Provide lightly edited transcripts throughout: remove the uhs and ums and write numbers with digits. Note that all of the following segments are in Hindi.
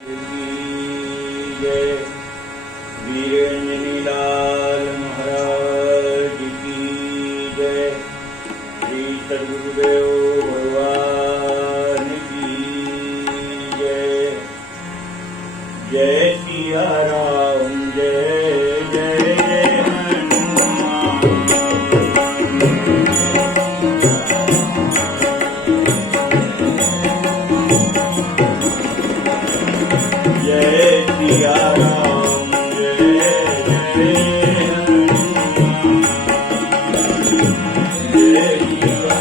जय वीरेंद्र लाल महाराज की जय। श्री सद्गुरुदेव भगवान की जय। जय सिया राम जय जय जय हनुमान। जय सिया राम जय जय हनुमान। जय सिया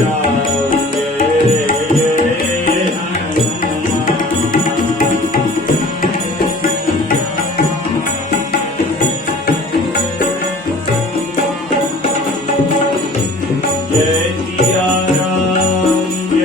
राम जय जय सिया राम जय जय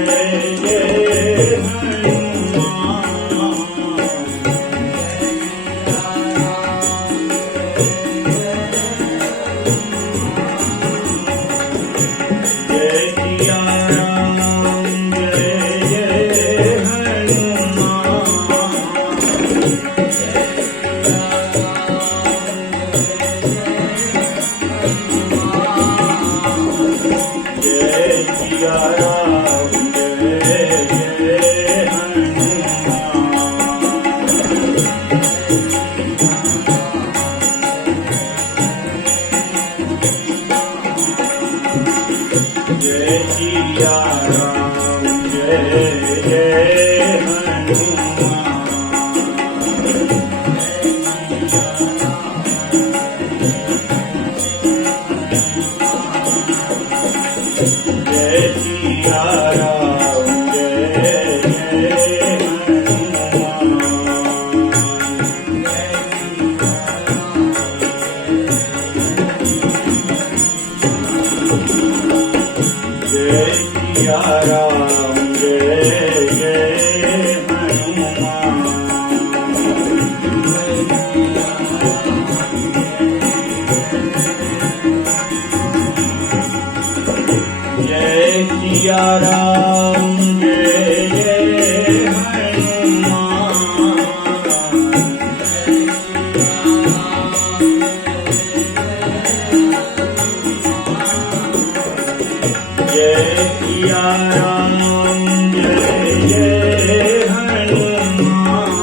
हनुमान। जय सिया राम जय जय हनुमान। जय सिया राम जय जय हनुमान। जय सिया राम जय जय हनुमान। जय सिया राम जय जय हनुमान। जय सिया राम जय जय हनुमान। जय सिया राम जय जय हनुमान। जय सिया राम जय जय हनुमान। जय सिया राम जय जय हनुमान।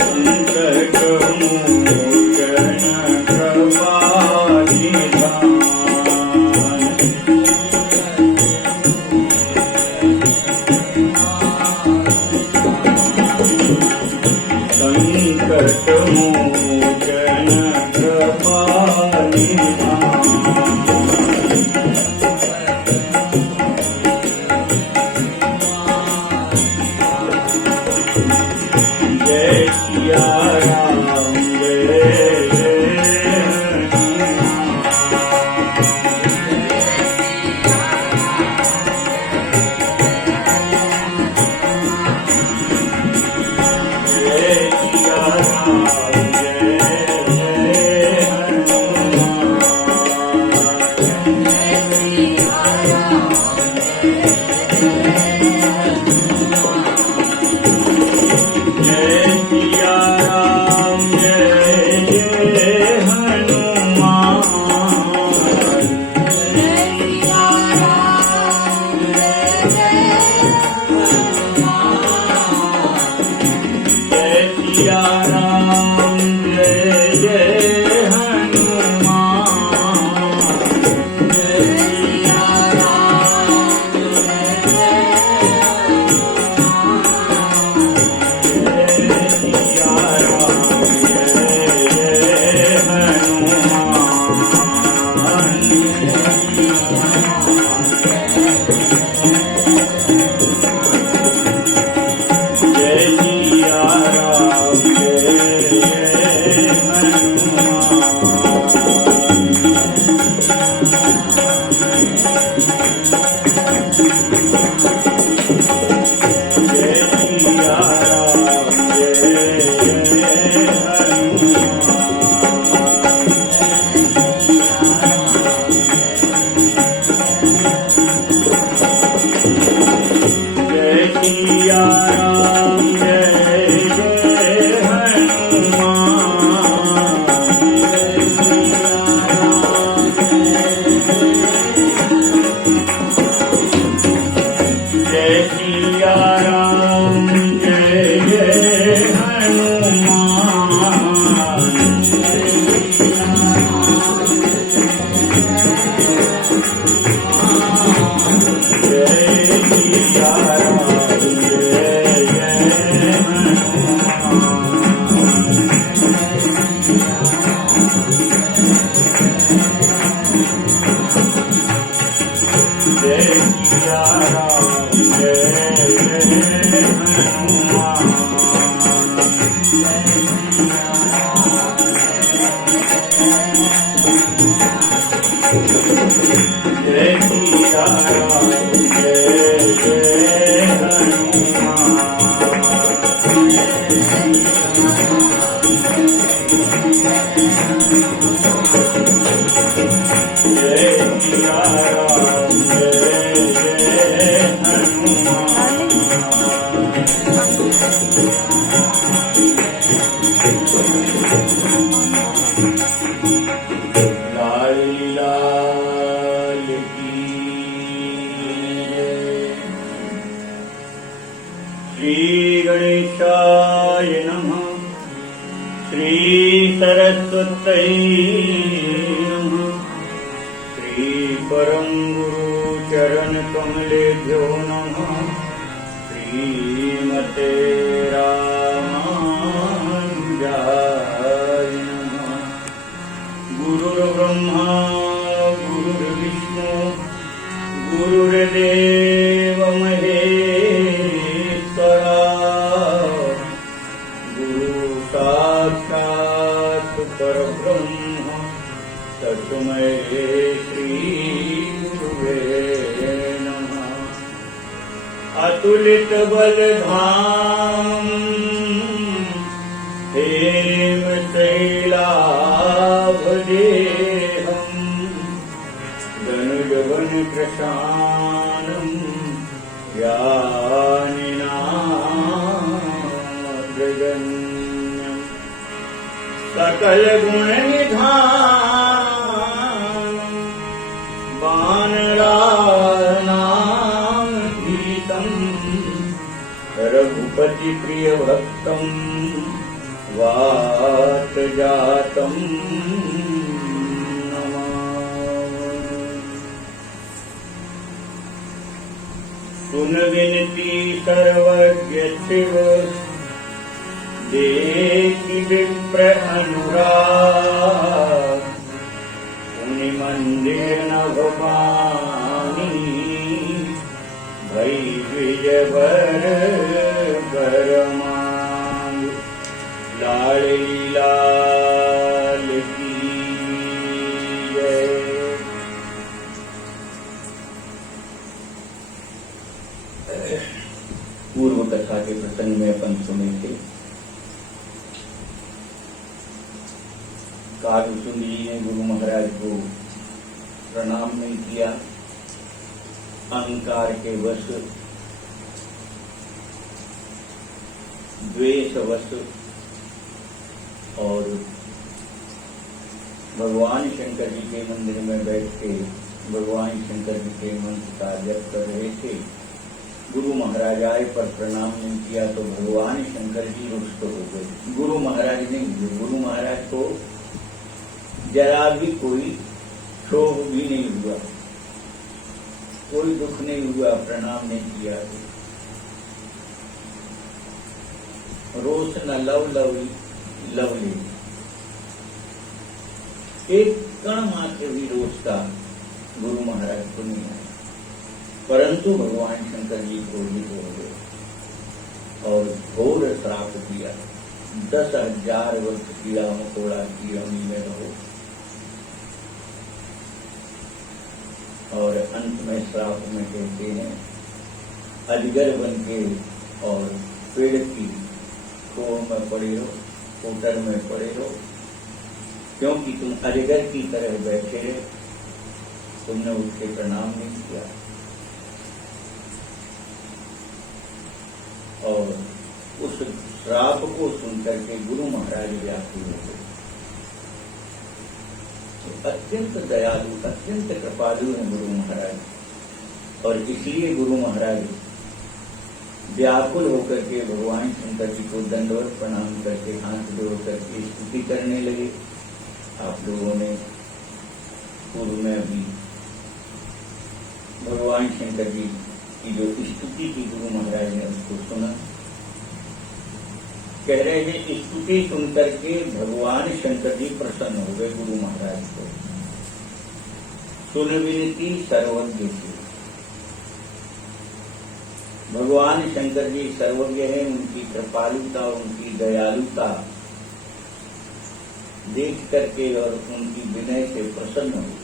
संकट मोचन कृपा निधान। संकट मोचन कृपा निधान। जय सिया राम जय जय हनुमान। जय सिया राम जय जय हनुमान। जय सिया राम जय जय हनुमान। जय सिया राम जय जय हनुमान। जय सिया राम जय जय हनुमान। जय सिया राम जय सरस्वत्यै नमः। श्री परम गुरु चरण कमलेभ्यो नमः। श्रीमते रामानुजाय नमः। गुरुर्ब्रह्मा गुरुर्विष्णु गुरुर्देव महेश्वरा। गुरु साक्षात् परब्रह्म तस्मै श्री गुरुवे नमः। अतुलित बलधाम हेम शैलाभदेहम् धनुजवन प्रशानम् ज्ञानिनादगण्यम् सकल गुण निधानम् वानराणाम् भीतम् रघुपति प्रिय भक्तम् वातजातम् सुन विनती सर्वज्ञ शिव देखि विप्र अनुराग। मुनि मंदिर नभ पानी भई विजय बर बर मांग। लाड़ी लाल की जय। पूर्व कथा के प्रसंग में अपन सुने थे। कागभूषण जी ने गुरु महाराज को प्रणाम नहीं किया। अहंकार के वश, द्वेष वश और भगवान शंकर जी के मंदिर में बैठ के भगवान शंकर जी के मंत्र का जप कर रहे थे। गुरु महाराज आए पर प्रणाम नहीं किया तो भगवान शंकर जी रुष्ट हो गए। गुरु महाराज नहीं हुए। गुरु महाराज को जरा भी कोई क्षोभ भी नहीं हुआ, कोई दुख नहीं हुआ, प्रणाम नहीं किया। रोष न लव लवली, एक कण मात्र भी रोष का गुरु महाराज को नहीं आया। परंतु भगवान शंकर जी क्रोधित हो गए और घोर श्राप दिया। 10,000 वर्ष कीड़ा मकोड़ा की अमी में रहो। और अंत में श्राप में कहते हैं अजगर बन के और पेड़ की खोह में पड़े रहो, कोटर में पड़े रहो, क्योंकि तुम अजगर की तरह बैठे रहे, तुमने उसके प्रणाम नहीं किया। और उस श्राप को सुनकर के गुरु महाराज व्याकुल हो गए। तो अत्यंत दयालु, अत्यंत कृपालु हैं गुरु महाराज। और इसलिए गुरु महाराज व्याकुल होकर के भगवान शंकर जी को दंडवत प्रणाम करके हाथ जोड़ करके स्तुति करने लगे। आप लोगों ने पूर्व में अभी भगवान शंकर जी की जो स्तुति की गुरु महाराज ने उसको सुना। कह रहे हैं स्तुति सुनकर के भगवान शंकर जी प्रसन्न हो गए गुरु महाराज को। सुन विनती सर्वज्ञ की। भगवान शंकर जी सर्वज्ञ हैं, उनकी कृपालुता, उनकी दयालुता देख करके और उनकी विनय से प्रसन्न हो गए।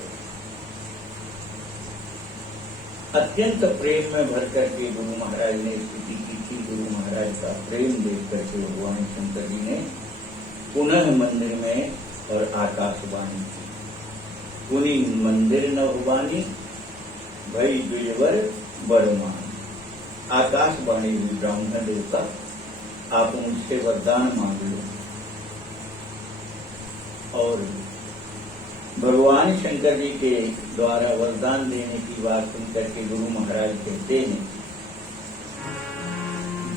अत्यंत प्रेम में भर करके गुरु महाराज ने स्तुति की थी। गुरु महाराज का प्रेम देख करके भगवान शंकर जी ने पुनः मंदिर में और आकाशवाणी की। पुनि मंदिर न हुवानी भई द्विजवर बरमान। आकाशवाणी हुई ब्राह्मण देवता, आप मुझसे वरदान मांग लो। और भगवान शंकर जी के द्वारा वरदान देने की बात सुनकर के गुरु महाराज कहते हैं,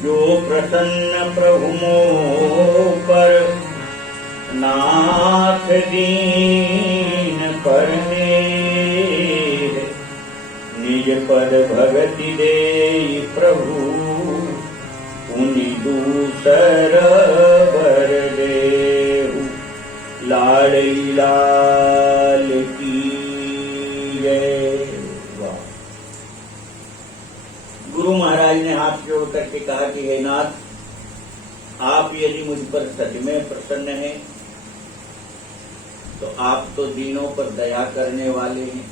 जो प्रसन्न प्रभु मोह पर नाथ दीन परमेह, निज पद भगति दे प्रभु पुनि दूसर बर देहु। लाडली लाल की जय। वाह। गुरु महाराज ने हाथ जोड़ करके कहा कि हे नाथ, आप यदि मुझ पर सच में प्रसन्न हैं तो आप तो दीनों पर दया करने वाले हैं,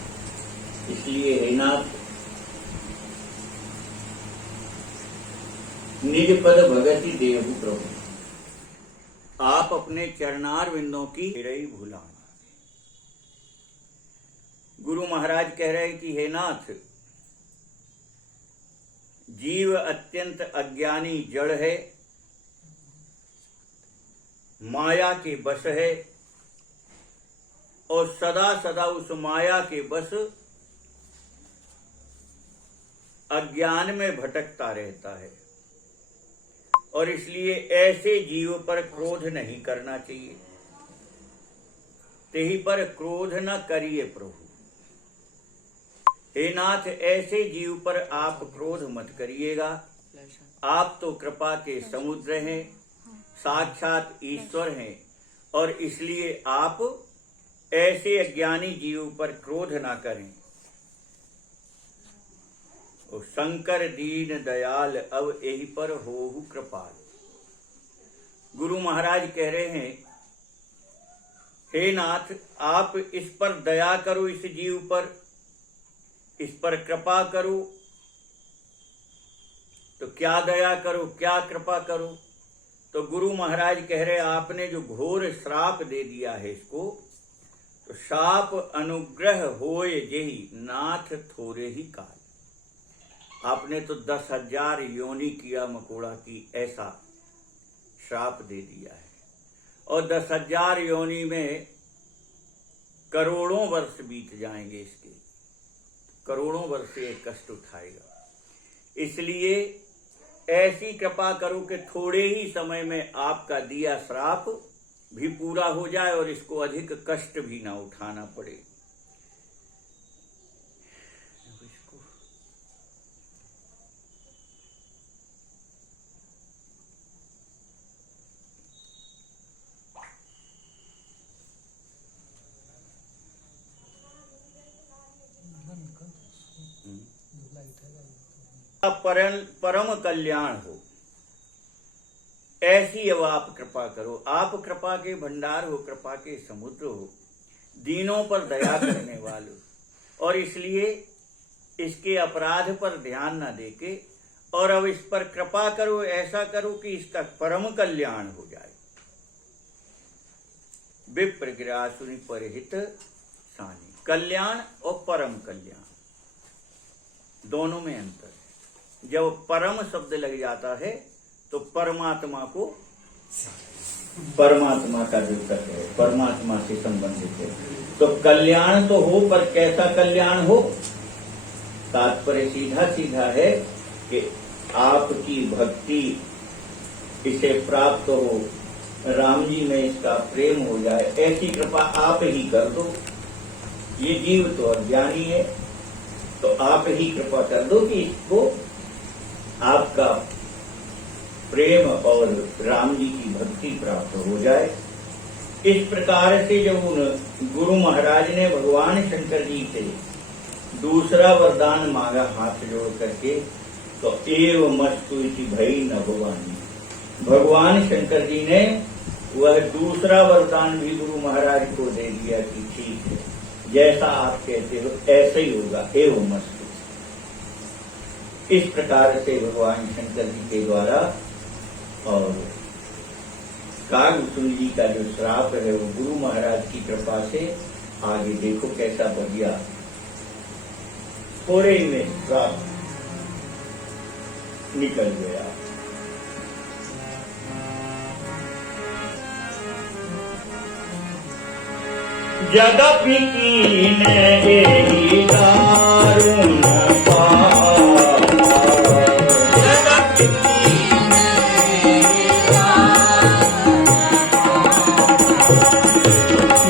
इसलिए हे नाथ, निज पद भगति देहु प्रभु, आप अपने चरणार विंदों की हिरई भुला। गुरु महाराज कह रहे हैं कि हे नाथ, जीव अत्यंत अज्ञानी जड़ है, माया के बस है और सदा सदा उस माया के बस अज्ञान में भटकता रहता है। और इसलिए ऐसे जीव पर क्रोध नहीं करना चाहिए। तेहि पर क्रोध न करिए प्रभु। हे नाथ, ऐसे जीव पर आप क्रोध मत करिएगा। आप तो कृपा के समुद्र हैं, साक्षात ईश्वर हैं, और इसलिए आप ऐसे अज्ञानी जीव पर क्रोध ना करें। ओ शंकर दीन दयाल अब यही पर होहु कृपाल। गुरु महाराज कह रहे हैं, हे नाथ, आप इस पर दया करो, इस जीव पर, इस पर कृपा करो। तो क्या दया करो, क्या कृपा करो? तो गुरु महाराज कह रहे, आपने जो घोर श्राप दे दिया है इसको, तो शाप अनुग्रह होए जेहि नाथ थोरे ही काल। आपने तो 10,000 योनि किया मकोड़ा की ऐसा श्राप दे दिया है, और 10,000 योनि में करोड़ों वर्ष बीत जाएंगे इसके, करोड़ों वर्ष से एक कष्ट उठाएगा। इसलिए ऐसी कृपा करो कि थोड़े ही समय में आपका दिया श्राप भी पूरा हो जाए और इसको अधिक कष्ट भी ना उठाना पड़े। परम कल्याण हो, ऐसी अब आप कृपा करो। आप कृपा के भंडार हो, कृपा के समुद्र हो, दीनों पर दया करने वाले हो, और इसलिए इसके अपराध पर ध्यान न देके और अब इस पर कृपा करो। ऐसा करो कि इसका परम कल्याण हो जाए। विप्र गिरा सुनि परहित सानी। कल्याण और परम कल्याण दोनों में अंतर है। जब परम शब्द लग जाता है तो परमात्मा को, परमात्मा का जो तत्व है, परमात्मा से संबंधित है। तो कल्याण तो हो, पर कैसा कल्याण हो? तात्पर्य सीधा सीधा है कि आपकी भक्ति इसे प्राप्त हो, राम जी में इसका प्रेम हो जाए, ऐसी कृपा आप ही कर दो। ये जीव तो अज्ञानी है, तो आप ही कृपा कर दो कि इसको आपका प्रेम और राम जी की मुक्ति प्राप्त हो जाए। इस प्रकार से जब उन गुरु महाराज ने भगवान शंकर जी से दूसरा वरदान मांगा हाथ जोड़ करके, तो एव मस्तु इति भई न भवानी, भगवान शंकर जी ने वह दूसरा वरदान भी गुरु महाराज को दे दिया कि ठीक है, जैसा आप कहते हो ऐसा ही होगा, एव मस्तु। इस प्रकार से भगवान शंकर जी के द्वारा और कागभूषण जी का जो श्राप है वो गुरु महाराज की कृपा से आगे देखो कैसा बढ़िया थोड़े में श्राप निकल गया। यद्यपि कीन एहि दारुण पाप, यद्यपि कीन एहि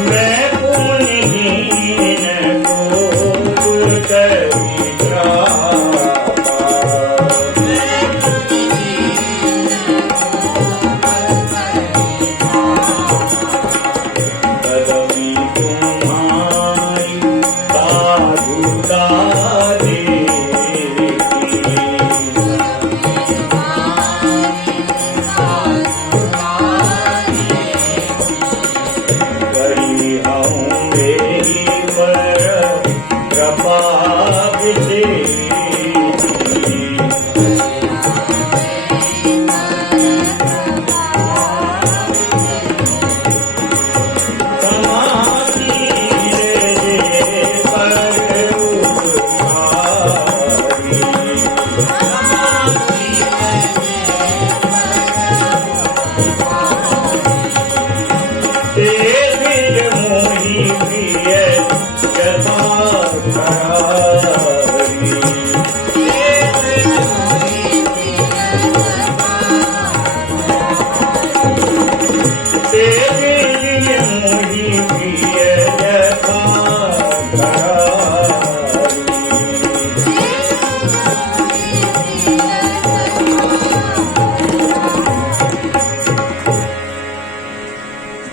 मैं पुण्यहीन को करी त्राप, तदमी तुम्हारी साधुता करी हूँ मेरी पर कृपा विशेष।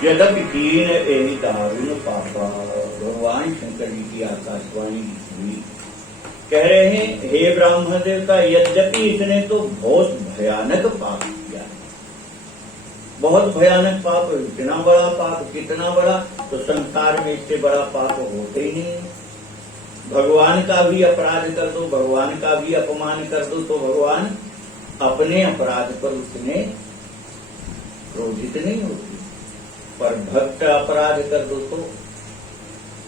यद्यपि कीन एहि दारुण पापा, भगवान शंकर जी की आकाशवाणी हुई, कह रहे हैं हे ब्राह्मण देवता, यद्यपि इसने तो बहुत भयानक पाप किया है, बहुत भयानक पाप, इतना बड़ा पाप, कितना बड़ा, तो संसार में इससे बड़ा पाप होते ही नहीं। भगवान का भी अपराध कर दो, भगवान का भी अपमान कर दो, तो भगवान अपने अपराध पर उतने क्रोधित नहीं होते, पर भक्त अपराध कर दो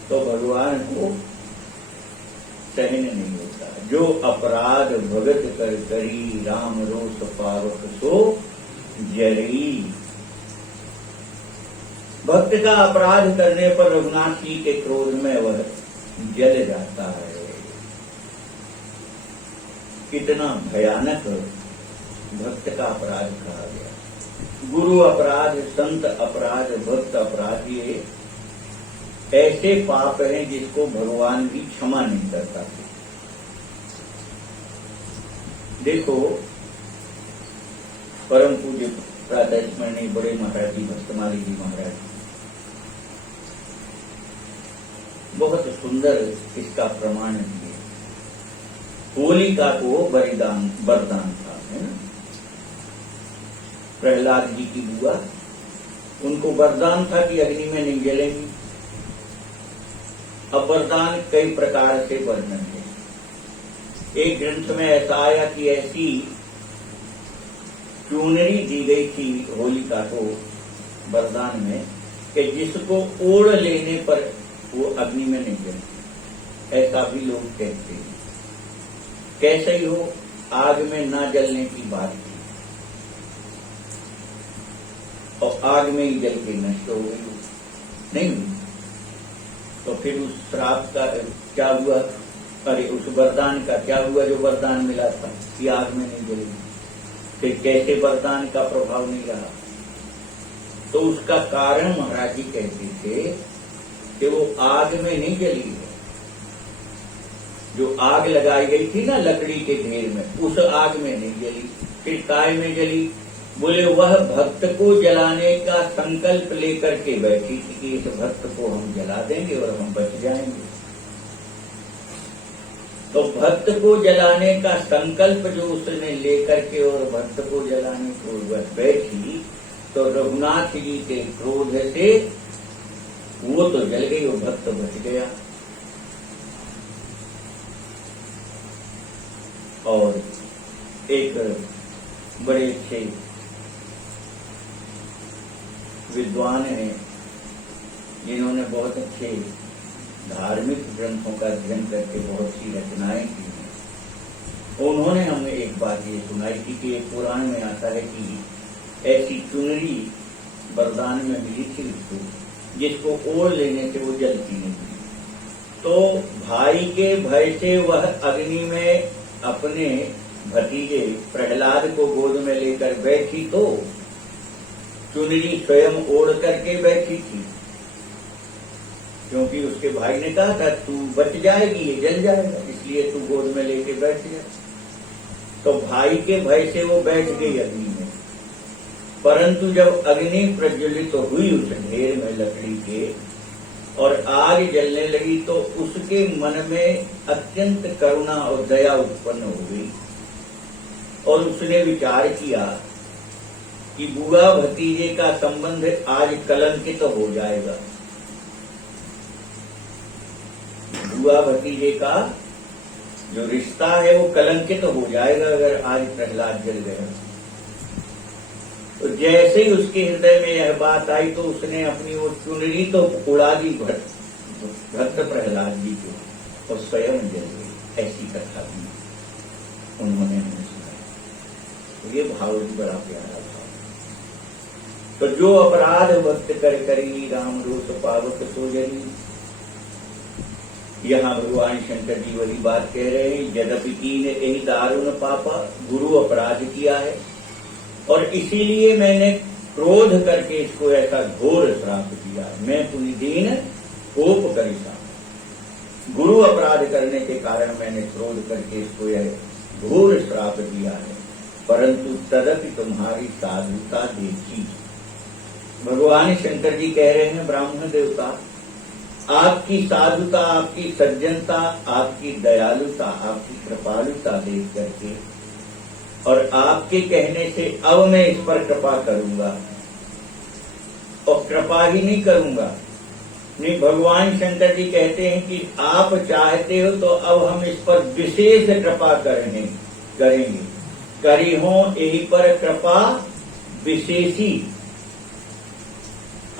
तो भगवान को सहन नहीं होता। जो अपराध भगत कर करी, राम रोष पावक सो जरी। भक्त का अपराध करने पर रघुनाथ जी के क्रोध में वह जल जाता है। कितना भयानक भक्त का अपराध कहा गया। गुरु अपराध, संत अपराध, भक्त अपराध, ये ऐसे पाप हैं जिसको भगवान भी क्षमा नहीं करता। देखो, परम पूज्य प्रातः स्मरणीय बड़े महाराज जी, भक्तमाली जी महाराज, बहुत सुंदर इसका प्रमाण दिए। होलिका को वरदान था, है ना, प्रहलाद जी की बुआ, उनको वरदान था कि अग्नि में नहीं जलेंगी। अब वरदान कई प्रकार से वर्णन है। एक ग्रंथ में ऐसा आया कि ऐसी चूनरी दी गई थी होलिका को वरदान में कि जिसको ओढ़ लेने पर वो अग्नि में नहीं जलती। ऐसा भी लोग कहते हैं। कैसे ही हो, आग में ना जलने की बात थी और आग में ही जल के नष्ट हो गई, नहीं। तो फिर उस श्राप का क्या हुआ? अरे उस वरदान का क्या हुआ जो वरदान मिला था कि आग में नहीं जलेगी? फिर कैसे वरदान का प्रभाव नहीं रहा? तो उसका कारण महाराज जी कहते थे कि वो आग में नहीं जली है। जो आग लगाई गई थी ना लकड़ी के ढेर में, उस आग में नहीं जली। फिर काय में जली? बोले वह भक्त को जलाने का संकल्प लेकर के बैठी थी कि इस भक्त को हम जला देंगे और हम बच जाएंगे। तो भक्त को जलाने का संकल्प जो उसने लेकर के और भक्त को जलाने को वह बैठी, तो रघुनाथ जी के क्रोध से वो तो जल गई, वो भक्त बच गया। और एक बड़े अच्छे विद्वान हैं जिन्होंने बहुत अच्छे धार्मिक ग्रंथों का अध्ययन करके बहुत सी रचनाएं की हैं। उन्होंने हमें एक बात ये सुनाई थी कि एक पुराण में आता है कि ऐसी चुनरी वरदान में मिली थी उसको, जिसको ओढ़ लेने से वो जलती नहीं थी। तो भाई के भय से वह अग्नि में अपने भतीजे प्रहलाद को गोद में लेकर बैठी, तो चुनरी स्वयं ओढ़ करके बैठी थी, क्योंकि उसके भाई ने कहा था तू बच जाएगी, ये जल जाएगा, इसलिए तू गोद में लेके बैठ जा। तो भाई के भय से वो बैठ गई अग्नि में। परंतु जब अग्नि प्रज्वलित तो हुई उस ढेर में लकड़ी के और आग जलने लगी, तो उसके मन में अत्यंत करुणा और दया उत्पन्न हो गई और उसने विचार किया कि बुआ भतीजे का संबंध आज कलंकित तो हो जाएगा। बुआ भतीजे का जो रिश्ता है वो कलंकित तो हो जाएगा अगर आज प्रहलाद जल गया। तो जैसे ही उसके हृदय में यह बात आई, तो उसने अपनी वो चुनरी तो उड़ा दी भक्त प्रहलाद जी को और स्वयं जल गई। ऐसी कथा भी उन्होंने हमें सुनाई। तो ये भाव भी बड़ा प्यारा भाव। तो जो अपराध भक्त कर करी राम रोष पावक सो जरी। यहाँ भगवान शंकर जी वही बात कह रहे हैं, यद्यपि की ने यही दारुण पापा, गुरु अपराध किया है और इसीलिए मैंने क्रोध करके इसको ऐसा घोर श्राप दिया। मैं पुनि दीन कोप करिसा, गुरु अपराध करने के कारण मैंने क्रोध करके इसको यह घोर श्राप दिया है। परंतु तदपि तुम्हारी साधुता देखी। भगवान शंकर जी कह रहे हैं ब्राह्मण देवता, आपकी साधुता, आपकी सज्जनता, आपकी दयालुता, आपकी कृपालुता देख करके और आपके कहने से अब मैं इस पर कृपा करूंगा। और कृपा ही नहीं करूंगा, नहीं, भगवान शंकर जी कहते हैं कि आप चाहते हो तो अब हम इस पर विशेष कृपा करेंगे। करी हो यही पर कृपा विशेषी।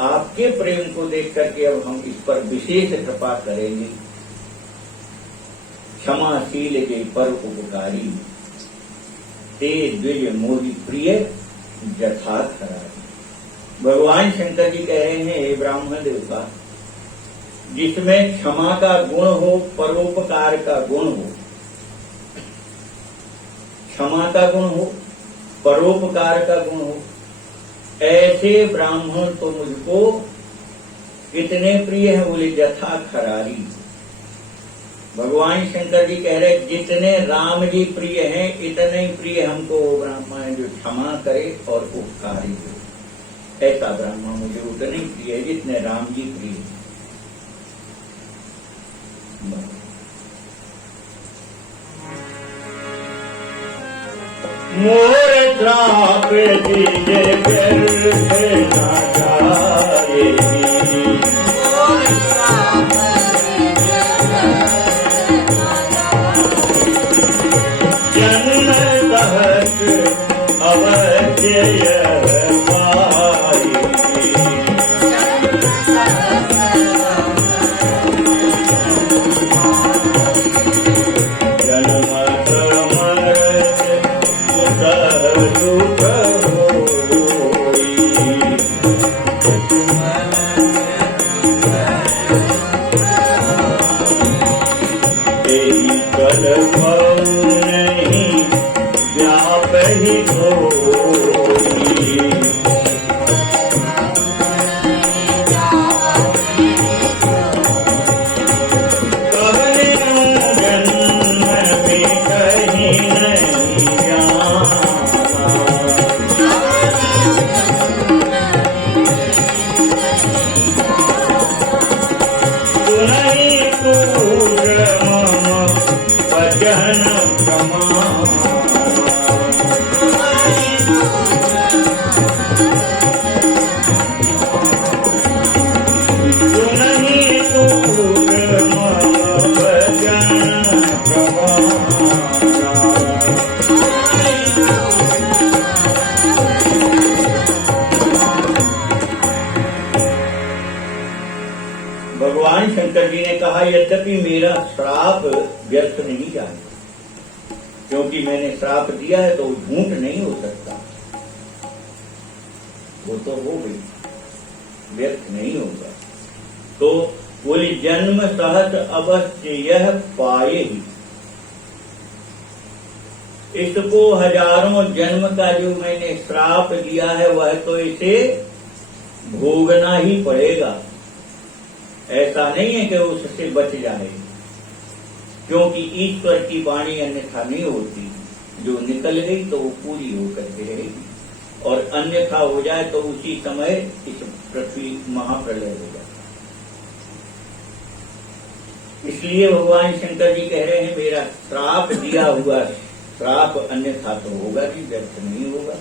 आपके प्रेम को देख करके अब हम इस पर विशेष कृपा करेंगे। क्षमाशील के पर उपकारी, ते द्विज मोहि प्रिय जथा खरारी। भगवान शंकर जी कह रहे हैं, हे ब्राह्मण देवता, जिसमें क्षमा का गुण हो, परोपकार का गुण हो, क्षमा का गुण हो, परोपकार का गुण हो, ऐसे ब्राह्मण तो मुझको कितने प्रिय हैं। बोले जथा खरारी। भगवान शंकर जी कह रहे जितने राम जी प्रिय हैं इतने ही प्रिय हमको वो ब्राह्मण है जो क्षमा करे और उपकारी हो। ऐसा ब्राह्मण मुझे उतने ही प्रिय है जितने राम जी प्रिय हैं। मोर श्राप दीजे फिर ना जाएगी, मोर श्राप दीजे जन्म दहक अवश्य पाएगी, जन्म दुख हो कहा यद्यपि मेरा श्राप व्यर्थ नहीं जाएगा, क्योंकि मैंने श्राप दिया है तो झूठ नहीं हो सकता, वो तो हो गई, व्यर्थ नहीं होगा। तो बोली जन्म सहत अवश्य यह पाए ही, इसको हजारों जन्म का जो मैंने श्राप दिया है वह तो इसे भोगना ही पड़ेगा। ऐसा नहीं है कि उससे बच जाए, क्योंकि ईश्वर की वाणी अन्यथा नहीं होती, जो निकल गई तो वो पूरी होकर के रहेगी, और अन्यथा हो जाए तो उसी समय इस पृथ्वी महाप्रलय हो जाए। इसलिए भगवान शंकर जी कह रहे हैं मेरा श्राप दिया हुआ श्राप अन्यथा तो होगा नहीं, व्यर्थ नहीं होगा,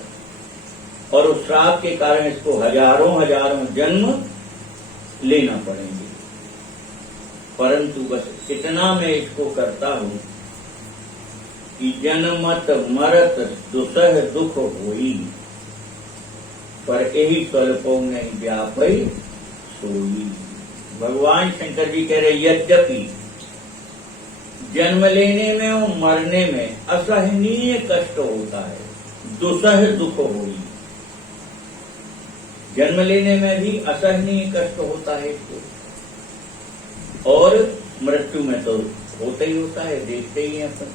और उस श्राप के कारण इसको हजारों हजारों जन्म लेना पड़ेंगे। परंतु बस इतना मैं इसको करता हूं कि जन्मत मरत दुसह दुख होई, पर यही स्वल्पो नहीं व्यापई सोई। भगवान शंकर जी कह रहे यद्यपि जन्म लेने में और मरने में असहनीय कष्ट होता है, दुसह दुख होई, जन्म लेने में भी असहनीय कष्ट होता है इसको, और मृत्यु में तो होता ही होता है, देखते ही हैं अपन।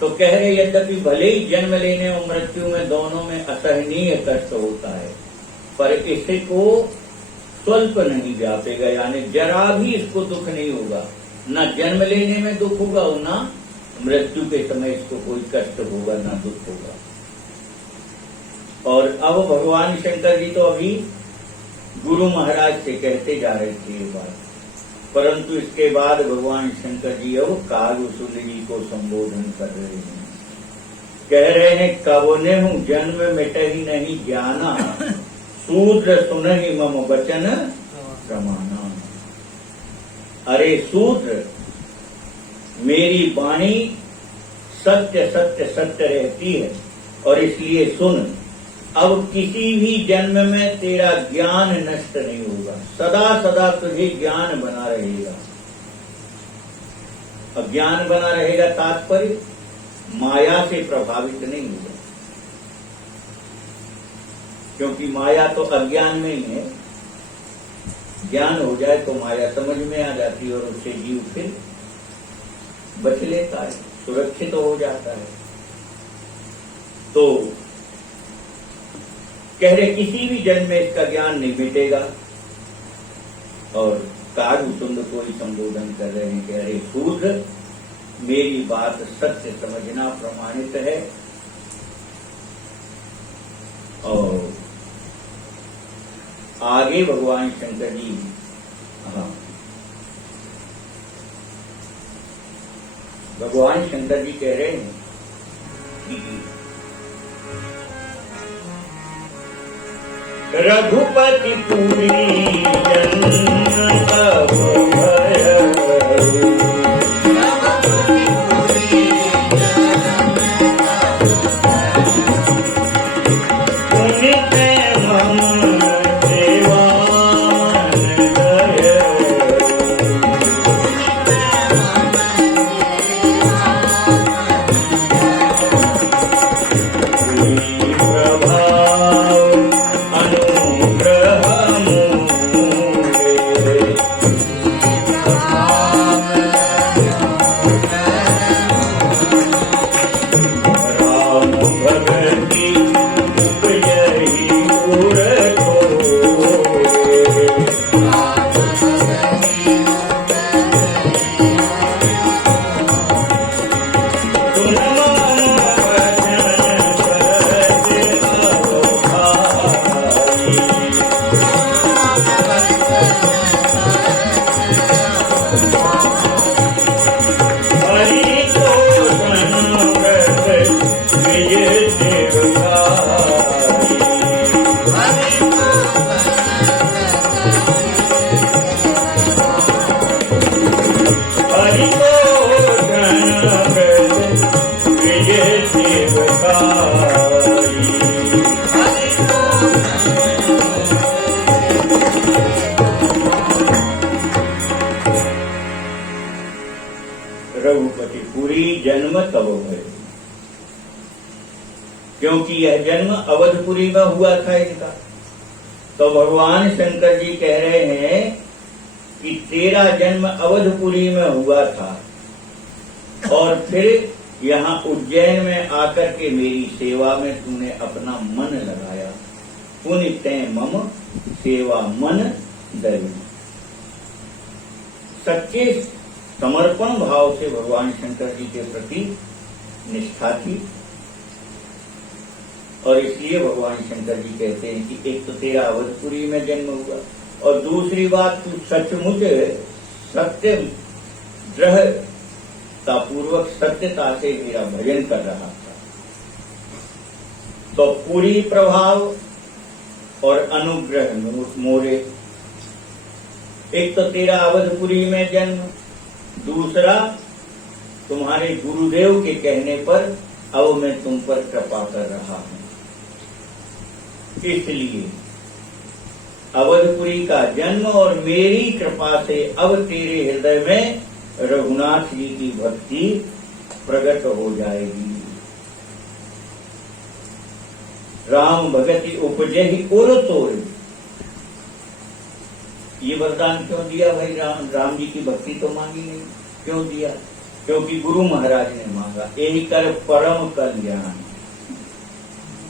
तो कह रहे यद्यपि भले ही जन्म लेने और मृत्यु में दोनों में असहनीय कष्ट होता है, पर इसको स्वल्प नहीं व्यापेगा, यानी जरा भी इसको दुख नहीं होगा, न जन्म लेने में दुख होगा और न मृत्यु के समय इसको कोई कष्ट होगा, न दुख होगा। और अब भगवान शंकर जी तो अभी गुरु महाराज से कहते जा रहे थे ये बात, परंतु इसके बाद भगवान शंकर जी अब कागभूषण जी को संबोधन कर रहे हैं। कह रहे हैं कवने हूं जन्म मिटे ही नहीं ज्ञाना, शूद्र सुनहि मम वचन प्रमाणा। अरे शूद्र, मेरी वाणी सत्य सत्य सत्य रहती है, और इसलिए सुन, अब किसी भी जन्म में तेरा ज्ञान नष्ट नहीं होगा, सदा सदा तुझे ज्ञान बना रहेगा। अब ज्ञान बना रहेगा तात्पर्य माया से प्रभावित नहीं होगा, क्योंकि माया तो अज्ञान में ही है, ज्ञान हो जाए तो माया समझ में आ जाती है और उससे जीव फिर बच लेता है, सुरक्षित हो जाता है। तो कह रहे किसी भी जन्म में इसका ज्ञान नहीं मिटेगा, और कागभूषण को ही संबोधन कर रहे हैं, कह रहे शूद्र, मेरी बात सत्य समझना प्रमाणित है, और आगे भगवान शंकर जी भगवान शंकर जी कह रहे हैं कि रघुपति पूरी जन्म तब जन्म तब भय, क्योंकि यह जन्म अवधपुरी में हुआ था इनका। तो भगवान शंकर जी कह रहे हैं कि तेरा जन्म अवधपुरी में हुआ था और फिर यहाँ उज्जैन में आकर के मेरी सेवा में तूने अपना मन लगाया। पुण्य तय मम सेवा मन दरी। सच्चे समर्पण भाव से भगवान शंकर जी के प्रति निष्ठा थी और इसलिए भगवान शंकर जी कहते हैं कि एक तो तेरा अवधपुरी में जन्म हुआ और दूसरी बात तू सचमुच सत्य दृढ़ता पूर्वक सत्यता से मेरा भजन कर रहा था। तो पूरी प्रभाव और अनुग्रह मोरे, एक तो तेरा अवधपुरी में जन्म, दूसरा तुम्हारे गुरुदेव के कहने पर अब मैं तुम पर कृपा कर रहा हूं। इसलिए अवधपुरी का जन्म और मेरी कृपा से अब तेरे हृदय में रघुनाथ जी की भक्ति प्रकट हो जाएगी। राम भगति उपजे ही ओर तोड़। ये वरदान क्यों दिया भाई? राम जी की भक्ति तो मांगी नहीं, क्यों दिया? क्योंकि गुरु महाराज ने मांगा, यही कर परम कल्याण,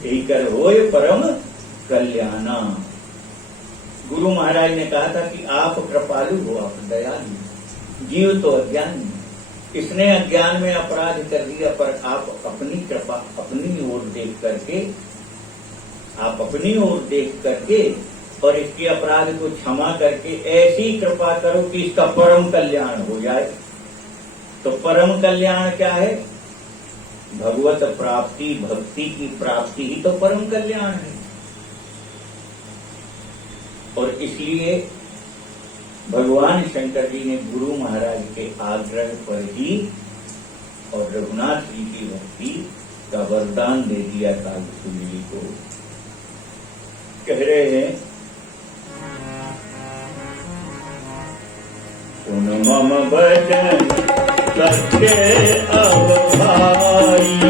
यही कर होए परम कल्याणा। गुरु महाराज ने कहा था कि आप कृपालु हो, आप दयालु, जीव तो अज्ञानी, इसने अज्ञान में अपराध कर दिया, पर आप अपनी कृपा अपनी ओर देख करके, आप अपनी ओर देख करके और इसके अपराध को क्षमा करके ऐसी कृपा करो कि इसका परम कल्याण हो जाए। तो परम कल्याण क्या है? भगवत प्राप्ति, भक्ति की प्राप्ति ही तो परम कल्याण है। और इसलिए भगवान शंकर जी ने गुरु महाराज के आग्रह पर ही और रघुनाथ जी की भक्ति का वरदान दे दिया कालसुनी जी को। कह रहे हैं सुन मम वचन सत्य अवधारी,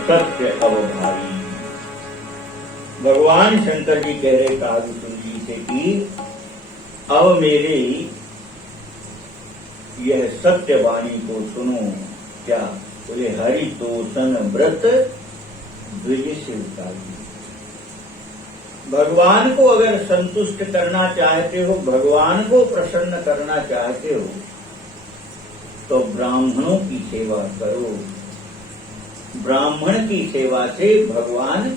सत्य अवधारी। भगवान शंकर जी कह रहे कालसुनी जी से कि अब मेरे यह सत्य वाणी को सुनो। क्या बोले? हरि तोषण व्रत द्विज शिवकारी। भगवान को अगर संतुष्ट करना चाहते हो, भगवान को प्रसन्न करना चाहते हो, तो ब्राह्मणों की सेवा करो। ब्राह्मण की सेवा से भगवान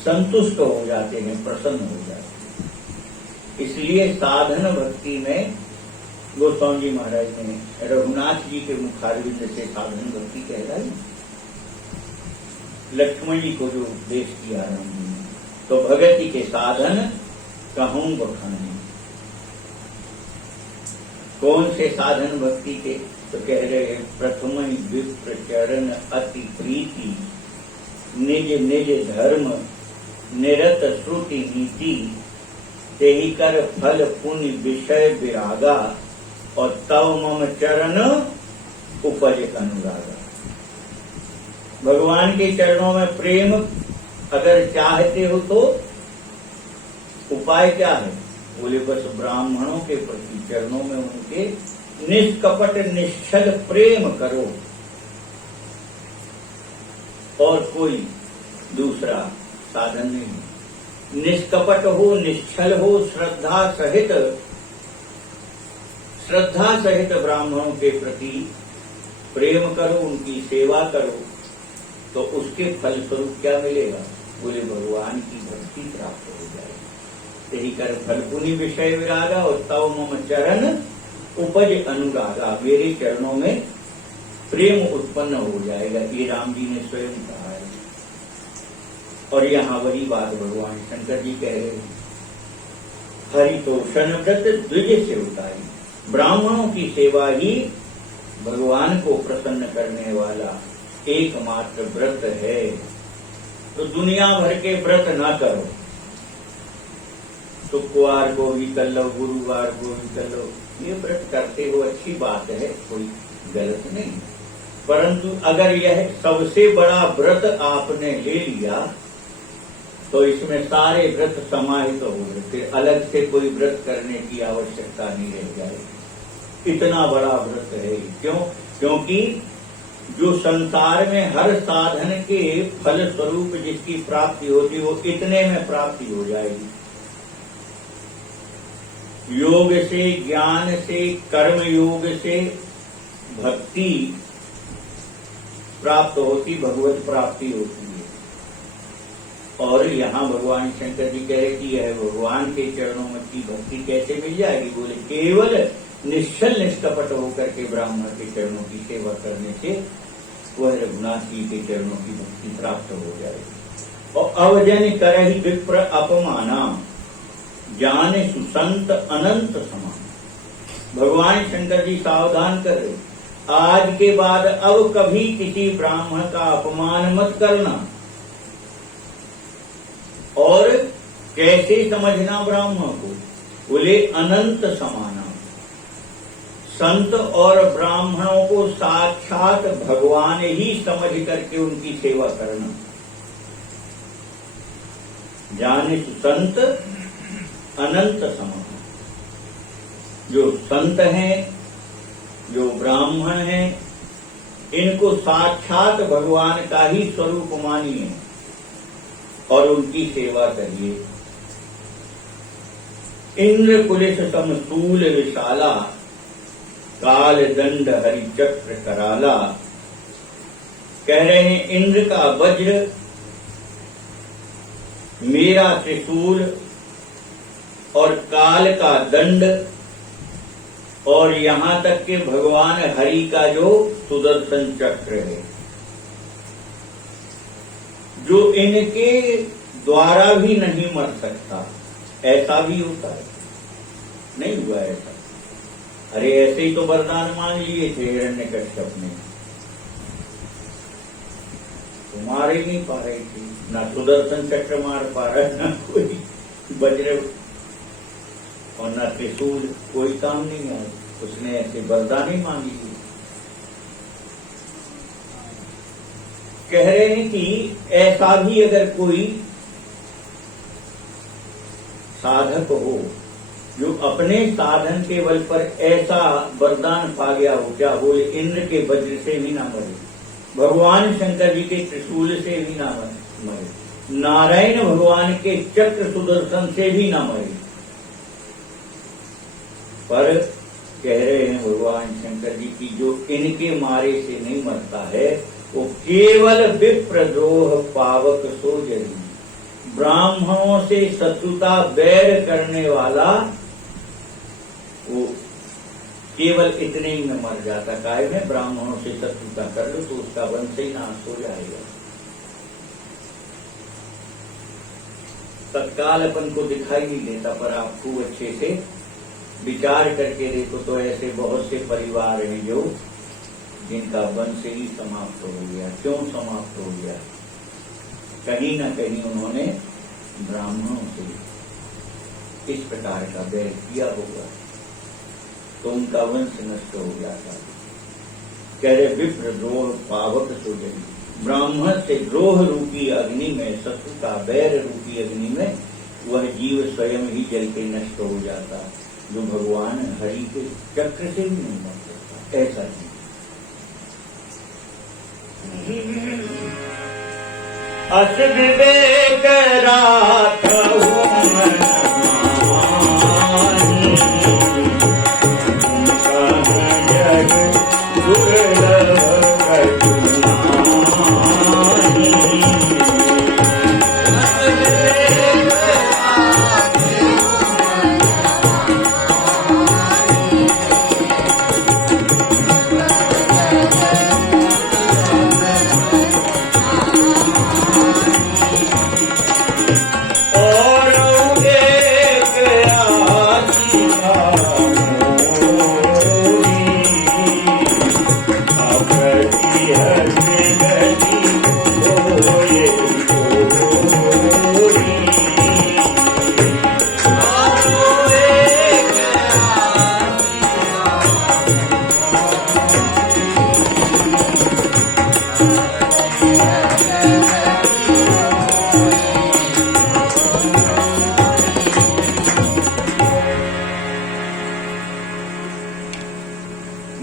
संतुष्ट हो जाते हैं, प्रसन्न हो जाते हैं। इसलिए साधन भक्ति में गोस्वामी जी महाराज ने रघुनाथ जी के मुखारविंद से साधन भक्ति कहलाई, लक्ष्मण जी को जो उपदेश किया राम जी ने। तो भगति के साधन कहूं बखाने। कौन से साधन भक्ति के? तो कह रहे हैं प्रथम ही विप्र चरण अति प्रीति, निज निज धर्म निरत श्रुति नीति, तेहि कर फल पुण्य विषय विरागा, और तव मम चरण उपज अनुरागा। भगवान के चरणों में प्रेम अगर चाहते हो तो उपाय क्या है? बोले बस ब्राह्मणों के प्रति चरणों में उनके निष्कपट निश्चल प्रेम करो, और कोई दूसरा साधन नहीं। निष्कपट हो, निश्चल हो, श्रद्धा सहित ब्राह्मणों के प्रति प्रेम करो, उनकी सेवा करो, तो उसके फलस्वरूप क्या मिलेगा? बोले भगवान की भक्ति प्राप्त हो जाएगी। यही कर फल पुनि विषय विरागा, और तव मम चरण उपज अनुरागा, मेरे चरणों में प्रेम उत्पन्न हो जाएगा। ये राम जी ने स्वयं कहा है। और यहाँ वही बात भगवान शंकर जी कह रहे हैं, हरितोषण व्रत द्विज से उतारी। ब्राह्मणों की सेवा ही भगवान को प्रसन्न करने वाला एकमात्र व्रत है। तो दुनिया भर के व्रत ना करो, शुक्रवार को भी कर लो, गुरुवार को भी कर लो, ये व्रत करते हो अच्छी बात है, कोई गलत नहीं। परंतु अगर यह सबसे बड़ा व्रत आपने ले लिया तो इसमें सारे व्रत समाहित हो गए, फिर अलग से कोई व्रत करने की आवश्यकता नहीं रह जाएगी। इतना बड़ा व्रत है। क्यों? क्योंकि जो संसार में हर साधन के फल स्वरूप जिसकी प्राप्ति होती वो इतने में प्राप्ति हो जाएगी। योग से, ज्ञान से, कर्म योग से भक्ति प्राप्त होती, भगवत प्राप्ति होती है। और यहाँ भगवान शंकर जी कह रहे कि यह भगवान के चरणों में की भक्ति कैसे मिल जाएगी? बोले केवल निश्चल निष्कपट होकर के ब्राह्मण के चरणों की सेवा करने से वह रघुनाथ जी के चरणों की भक्ति प्राप्त हो जाएगी। और अवजन करहि विप्र अपमाना, जाने सुसंत अनंत समान। भगवान शंकर जी सावधान कर रहे, आज के बाद अब कभी किसी ब्राह्मण का अपमान मत करना। और कैसे समझना ब्राह्मण को? बोले अनंत समाना। संत और ब्राह्मणों को साक्षात भगवान ही समझ करके उनकी सेवा करना। जाने संत अनंत समान। जो संत हैं, जो ब्राह्मण हैं, इनको साक्षात भगवान का ही स्वरूप मानिए और उनकी सेवा करिए। इंद्र कुलिस समसूल विशाला, काल दंड हरि चक्र कराला। कह रहे हैं इंद्र का वज्र, मेरा त्रिशूल और काल का दंड, और यहां तक के भगवान हरि का जो सुदर्शन चक्र है, जो इनके द्वारा भी नहीं मर सकता। ऐसा भी होता है? नहीं हुआ ऐसा। अरे ऐसे ही तो वरदान मांग लिए थे हिरण्यकश्यप ने, तो मार ही नहीं पा रही थी, ना सुदर्शन चक्र मार पा रहा, ना कोई वज्र और ना त्रिशूल, कोई काम नहीं आया। उसने ऐसे वरदान ही मांगी थी। कह रहे हैं कि ऐसा भी अगर कोई साधक हो जो अपने साधन के बल पर ऐसा वरदान पा गया हो, क्या? बोले इंद्र के वज्र से भी ना मरे, भगवान शंकर जी के त्रिशूल से भी ना मरे, नारायण भगवान के चक्र सुदर्शन से भी ना मरे, पर कह रहे हैं भगवान शंकर जी की जो इनके मारे से नहीं मरता है वो केवल विप्रद्रोह पावक सो जरी। ब्राह्मणों से शत्रुता बैर करने वाला वो केवल इतने ही में मर जाता। काहे में? ब्राह्मणों से शत्रुता कर लो तो उसका वंश ही नाश हो जाएगा। तत्काल अपन को दिखाई नहीं देता, पर आप खूब अच्छे से विचार करके देखो तो ऐसे बहुत से परिवार हैं जो जिनका वंश ही समाप्त हो गया। क्यों समाप्त हो गया? कहीं न कहीं उन्होंने ब्राह्मणों से इस प्रकार का बैर किया होगा, तो उनका वंश नष्ट हो जाता। कह रहे विप्र द्रोह पावक सुजनी, ब्राह्मण से द्रोह रूपी अग्नि में, शत्रुता बैर रूपी अग्नि में वह जीव स्वयं ही जल के नष्ट हो जाता, जो भगवान हरि के चक्र से भी नहीं मर सकता। ऐसा नहीं। अस विवेक राखहु मन माही, जग दुर्लभ कछु नाहि।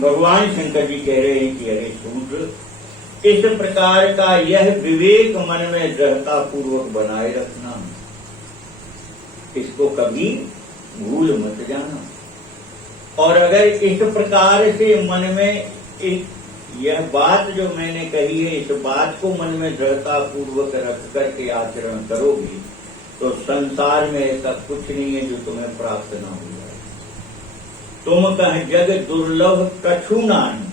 भगवान शंकर जी कह रहे हैं कि अरे शूद्र, इस प्रकार का यह विवेक मन में दृढ़ता पूर्वक बनाए रखना, इसको कभी भूल मत जाना। और अगर इस प्रकार से मन में यह बात जो मैंने कही है, इस बात को मन में दृढ़ता पूर्वक रख करके आचरण करोगे, तो संसार में ऐसा कुछ नहीं है जो तुम्हें प्राप्त न हो जाए। तुम कह जग दुर्लभ कछु नाहि,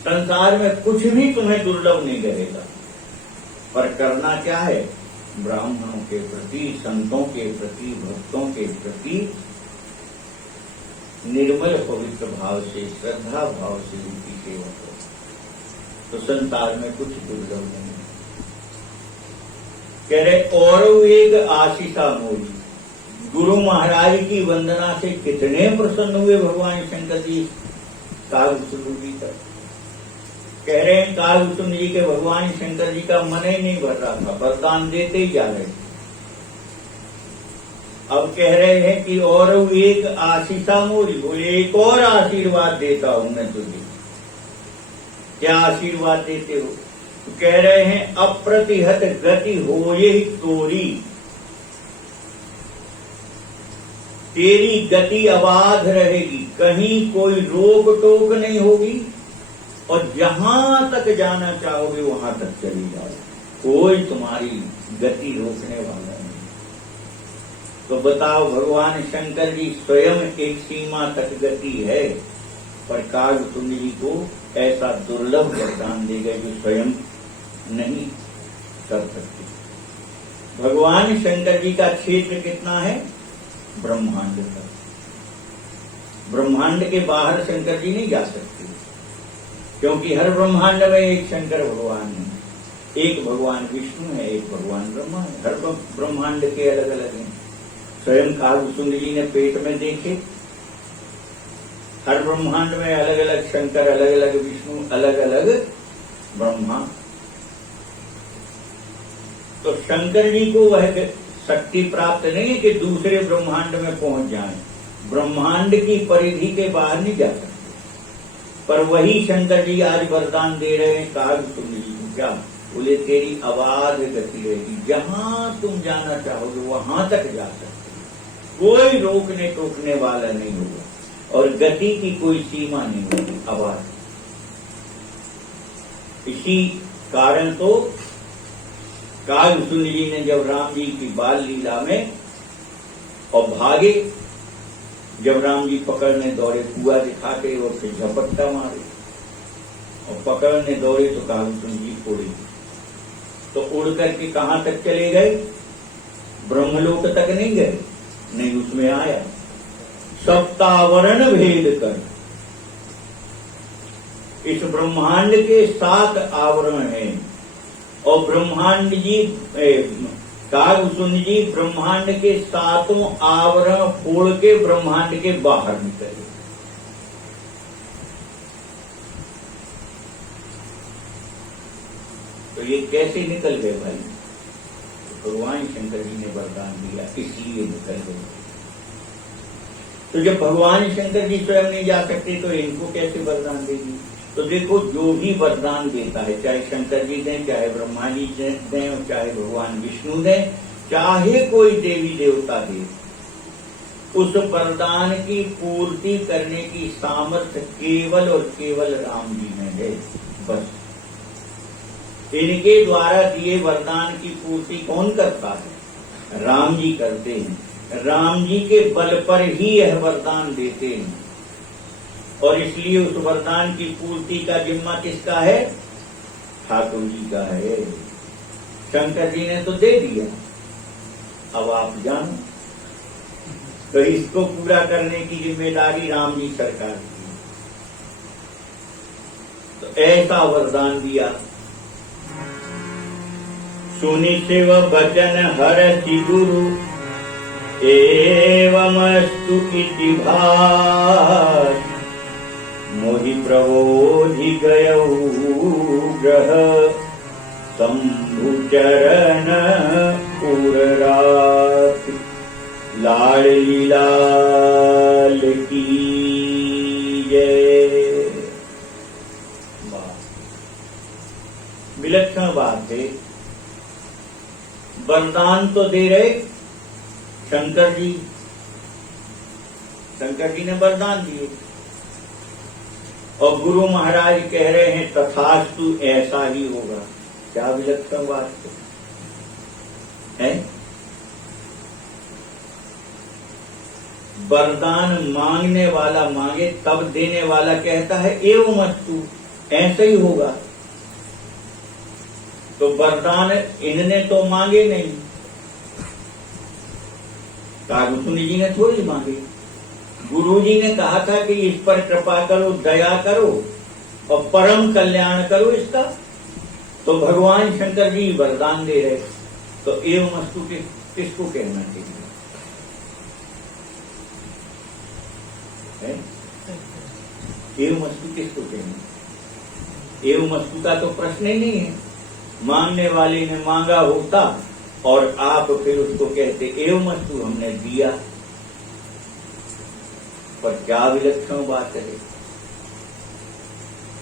संसार में कुछ भी तुम्हें दुर्लभ नहीं रहेगा। पर करना क्या है? ब्राह्मणों के प्रति, संतों के प्रति, भक्तों के प्रति निर्मल पवित्र भाव से, श्रद्धा भाव से उनकी सेवा करो, तो संसार में कुछ दुर्लभ नहीं। कह रहे और एक आशीषा मोरी, गुरु महाराज की वंदना से कितने प्रसन्न हुए भगवान शंकर जी कालभूषण जी तक। कह रहे हैं कालभूषण जी के भगवान शंकर जी का मन ही नहीं भर रहा था, वरदान देते ही जा रहे थे। अब कह रहे हैं कि और एक आशीषा मोरी, वो एक और आशीर्वाद देता हूं मैं तुझे। क्या आशीर्वाद देते हो? तो कह रहे हैं अप्रतिहत गति हो ये तोरी, तेरी गति अबाध रहेगी, कहीं कोई रोक टोक नहीं होगी, और जहां तक जाना चाहोगे वहां तक चली जाओ, कोई तुम्हारी गति रोकने वाला नहीं। तो बताओ, भगवान शंकर जी स्वयं एक सीमा तक गति है, पर कालभूषण जी को ऐसा दुर्लभ वरदान दे गए जो स्वयं नहीं कर सकते। भगवान शंकर जी का क्षेत्र कितना है? ब्रह्मांड तक। ब्रह्मांड के बाहर शंकर जी नहीं जा सकते, क्योंकि हर ब्रह्मांड में एक शंकर भगवान है, एक भगवान विष्णु है, एक भगवान ब्रह्मा है। हर ब्रह्मांड के अलग अलग हैं। स्वयं कालभूषण जी ने पेट में देखे, हर ब्रह्मांड में अलग अलग शंकर, अलग अलग विष्णु, अलग अलग ब्रह्मा। तो शंकर जी को वह शक्ति प्राप्त नहीं है कि दूसरे ब्रह्मांड में पहुंच जाएं, ब्रह्मांड की परिधि के बाहर नहीं जा सकते। पर वही शंकर जी आज वरदान दे रहे हैं कालभूषण जी को। क्या बोले? तेरी अबाध गति रहेगी, जहां तुम जाना चाहोगे वहां तक जा सकते, कोई रोकने टोकने वाला नहीं होगा, और गति की कोई सीमा नहीं होगी, अबाध। इसी कारण तो कालभूषण जी ने जब राम जी की बाल लीला में और भागे, जब राम जी पकड़ने दौड़े, कुआ दिखाते और फिर झपट्टा मारे, और पकड़ने दौड़े तो कालभूषण जी उड़े, तो उड़ करके कहां तक चले गए? ब्रह्मलोक तक नहीं गए, नहीं उसमें आया। सप्तावरण भेद कर इस ब्रह्मांड के 7 आवरण हैं और ब्रह्मांड जी कागभूषुंड जी ब्रह्मांड के 7वां आवरण फोड़ के ब्रह्मांड के बाहर निकले। तो ये कैसे निकल गए भाई? तो भगवान शंकर जी ने वरदान दिया, इसलिए निकल गए। तो जब भगवान शंकर जी स्वयं नहीं जा सकते तो इनको कैसे वरदान देगी? तो देखो, जो भी वरदान देता है, चाहे शंकर जी दें, चाहे ब्रह्मा जी दें, और चाहे भगवान विष्णु दें, चाहे कोई देवी देवता दे, उस वरदान की पूर्ति करने की सामर्थ्य केवल और केवल राम जी में है। बस इनके द्वारा दिए वरदान की पूर्ति कौन करता है? राम जी करते हैं। राम जी के बल पर ही यह वरदान देते हैं और इसलिए उस वरदान की पूर्ति का जिम्मा किसका है? ठाकुर जी का है। शंकर जी ने तो दे दिया, अब आप जानो। तो इसको पूरा करने की जिम्मेदारी राम जी सरकार की। तो ऐसा वरदान दिया। सुनि शिव वचन हरति गुरु एवमस्तु इति भास, मोहि प्रबोधि गयौ ग्रह शंभु चरण पुररात, लाडली लाल की जय। विलक्षण बात है। वरदान तो दे रहे शंकर जी, शंकर जी ने वरदान दिए और गुरु महाराज कह रहे हैं तथास्तु, ऐसा ही होगा। क्या विलक्षण बात है? वरदान मांगने वाला मांगे तब देने वाला कहता है एवमस्तु, ऐसे ही होगा। तो वरदान इनने तो मांगे नहीं, कागभूषुंड जी ने थोड़ी मांगे। गुरु जी ने कहा था कि इस पर कृपा करो, दया करो और परम कल्याण करो इसका। तो भगवान शंकर जी वरदान दे रहे। तो एवमस्तु किसको कहना चाहिए? एवमस्तु किसको कहना? एवमस्तु का तो प्रश्न ही नहीं है। मांगने वाले ने मांगा होता और आप फिर उसको कहते एवमस्तु, हमने दिया। पर क्या विलक्षण बात है।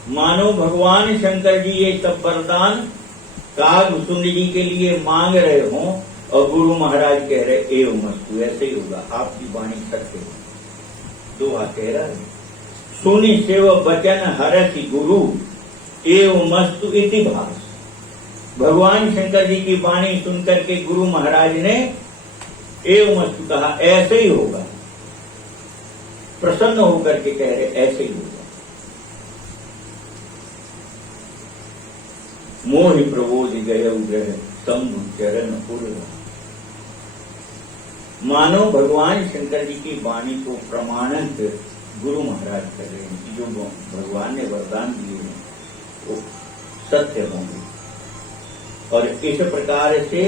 मानो भगवान शंकर जी ये सब वरदान कागभूषुंड जी के लिए मांग रहे हों और गुरु महाराज कह रहे एवमस्तु, ऐसे ही होगा। आपकी वाणी सत्य है। दोहा कह रहा है, सुनि शिव वचन हरति गुरु एवमस्तु इति भास। भगवान शंकर जी की वाणी सुनकर के गुरु महाराज ने एवमस्तु कहा, ऐसे ही होगा। प्रसन्न होकर के कह रहे ऐसे ही होगा। मोहि प्रबोधि गयौ ग्रह शंभु चरण पुररात। मानो भगवान शंकर जी की वाणी को प्रमाणित गुरु महाराज कर रहे हैं कि जो भगवान ने वरदान दिए हैं वो सत्य होंगे। और इस प्रकार से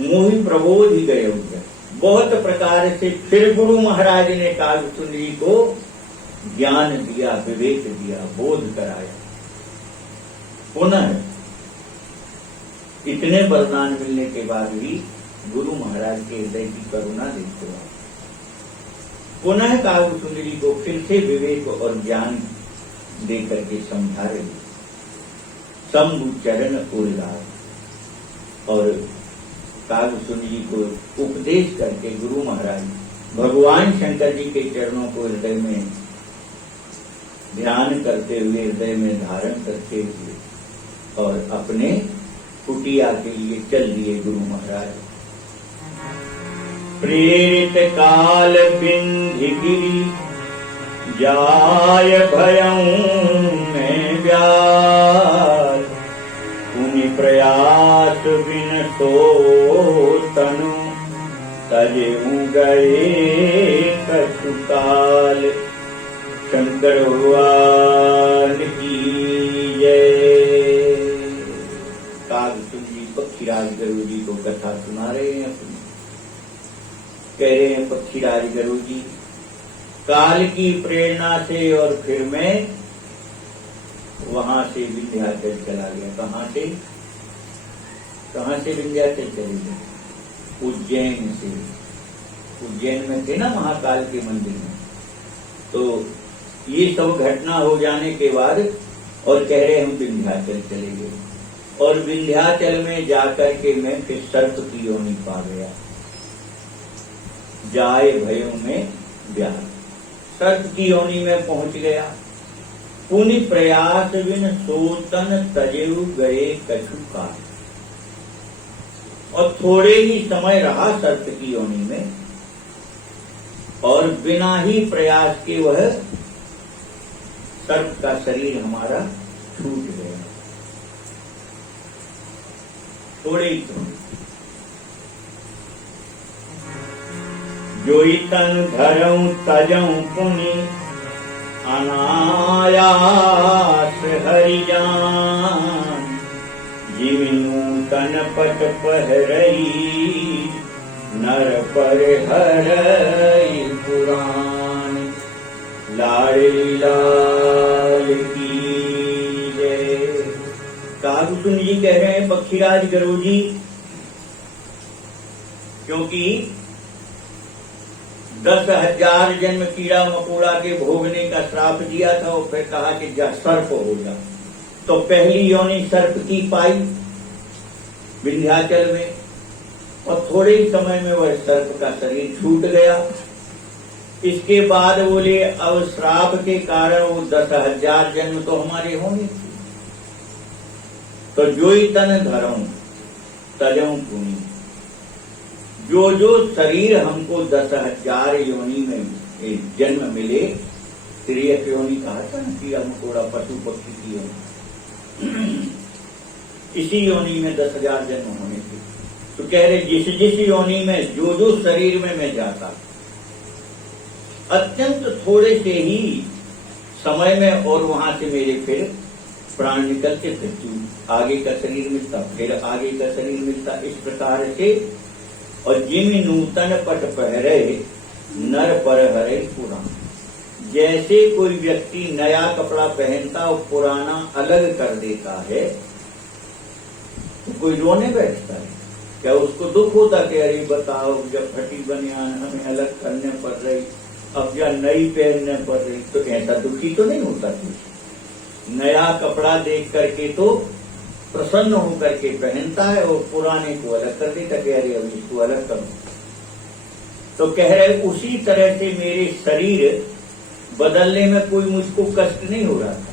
मोहि प्रबोधि गयौ ग्रह, बहुत प्रकार से फिर गुरु महाराज ने कागभूषुंड जी को ज्ञान दिया, विवेक दिया, बोध कराया। पुनः इतने वरदान मिलने के बाद भी गुरु महाराज के हृदय की करुणा देखते हो। पुनः कागभूषुंड जी को फिर से विवेक और ज्ञान दे करके समझा रहे। शंभु चरण पुररात, और कागभूषुंड जी को उपदेश करके गुरु महाराज भगवान शंकर जी के चरणों को हृदय में ध्यान करते हुए, हृदय में धारण करते हुए और अपने कुटिया के लिए चल दिए गुरु महाराज। प्रेरित काल बिंधिगिरि जाय भयं में व्यास, पुनि प्रयास बिन सो तनु तजेऊ गए कछु काल। शंकर भगवान की जय। कागसुन जी पक्षीराज गुरु जी को कथा सुना रहे हैं अपनी। कह रहे हैं पक्षीराज गुरु जी, काल की प्रेरणा से और फिर मैं वहां से विंध्याचल चला गया। कहां से विंध्याचल चले गए? उज्जैन से। उज्जैन में थे ना महाकाल के मंदिर में। तो ये सब घटना हो जाने के बाद और कह रहे हम विंध्याचल चले गए, और विंध्याचल में जाकर के मैं फिर सर्प की योनि पा गया। जाए भयों में व्याध, सर्प की योनि में पहुंच गया। पुनि प्रयास बिन सोतन तजेउ गए कछु काल। और थोड़े ही समय रहा सर्प की योनि में, और बिना ही प्रयास के वह सर्प का शरीर हमारा छूट गया। थोड़े ही तो जोई तन धरऊं तजऊं पुनि अनायास हरि जान। जिमिनु तन पट पहरई नर पर हरई पुराण। लाड़ी लाल की जय। कागसुन जी कह रहे हैं पक्षीराज गुरु जी, क्योंकि 10,000 जन्म कीड़ा मकोड़ा के भोगने का श्राप दिया था, और फिर कहा कि जा सर्प हो जा। तो पहली योनि सर्प की पाई विंध्याचल में, और थोड़े ही समय में वह सर्प का शरीर छूट गया। इसके बाद बोले अब श्राप के कारण वो 10,000 जन्म तो हमारे होंगे। तो जोई तन धरऊं तजऊं पुनि, जो शरीर हमको 10,000 योनि में जन्म मिले, तिर्यक योनि कहा था ना, कीड़ा मकोड़ा पशु पक्षी की योनि, इसी योनि में 10,000 जन्म होने थे। तो कह रहे जिस योनि में जो शरीर में मैं जाता, अत्यंत थोड़े से ही समय में और वहां से मेरे फिर प्राण निकलते, फिर आगे का शरीर मिलता, फिर आगे का शरीर मिलता, इस प्रकार से। और जिमि नूतन पट पहरे नर पर हरे पुराण। जैसे कोई व्यक्ति नया कपड़ा पहनता और पुराना अलग कर देता है, तो कोई रोने बैठता है क्या? उसको दुख होता कि अरे बताओ, जब फटी बनियान हमें अलग करने पड़ रही, अब या नई पहनने पड़ रही, तो ऐसा दुखी तो नहीं होता कुछ। नया कपड़ा देख करके तो प्रसन्न होकर के पहनता है, और पुराने को अलग कर देता कि अरे अब इसको अलग करो। तो कह रहे उसी तरह से मेरे शरीर बदलने में कोई मुझको कष्ट नहीं हो रहा था।